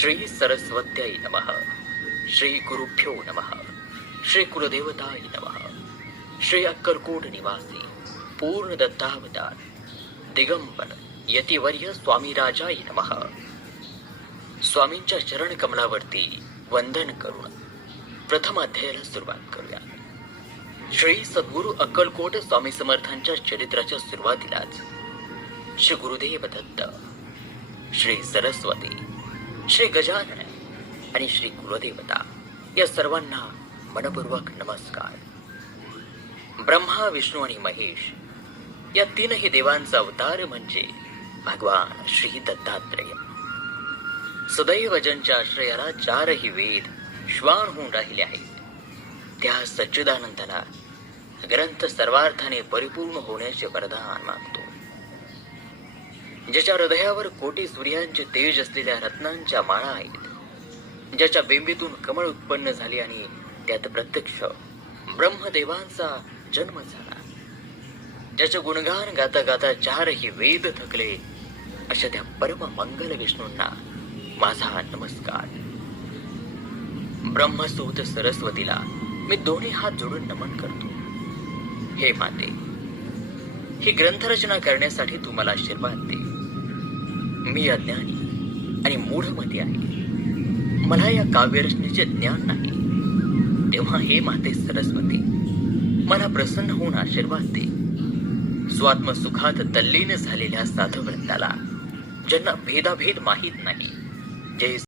श्री सरस्वत्याय नमः। श्री गुरुभ्यो नमः। श्री कुलदेवताय नमः। श्री अक्कलकोट निवासी पूर्ण दत्तावतार दिगंबर यतिवर्य स्वामी राजाय नमः। स्वामींच्या चरण कमलावरती वंदन करून प्रथम अध्यायाला सुरुवात करूया। श्री सद्गुरु अक्कलकोट स्वामी समर्थांच्या चरित्राच्या सुरुवातीलाच श्री गुरुदेव दत्त श्री सरस्वती श्री गजानन आणि श्री कुलदेवता या सर्वांना मनपूर्वक नमस्कार. ब्रह्मा विष्णू आणि महेश या तीनही देवांचा अवतार म्हणजे भगवान श्री दत्तात्रेय. सदैव आश्रयाला चारही वेद श्वान होऊन राहिले आहेत. त्या सच्चिदानंदाला ग्रंथ सर्वार्थाने परिपूर्ण होण्याचे वरदान मागतो ज्याच्या हृदयावर कोटी सूर्यांचे तेज असलेल्या रत्नांच्या माळा आहेत ज्याच्या बेंबीतून कमळ उत्पन्न झाले आणि त्यात प्रत्यक्ष ब्रह्मदेवांचा जन्म झाला. ज्याचे गुणगान गाता गाता चारही वेद थकले अशा त्या परम मंगल विष्णूंना माझा नमस्कार. ब्रह्मसूत सरस्वतीला मी दोन्ही हात जोडून नमन करतो. हे माते ही ग्रंथरचना करण्यासाठी तू मला आशीर्वाद दे. मी अज्ञानी आणि मूढमती आहे. मला या काव्यरचनेचे ज्ञान नाही. तेव्हा हे माते सरस्वती मला प्रसन्न होऊन आशीर्वाद दे. स्वात्मसुखात तल्लीन झालेल्या साधुवृंदाला ज्यांना भेदाभेद माहीत नाही जे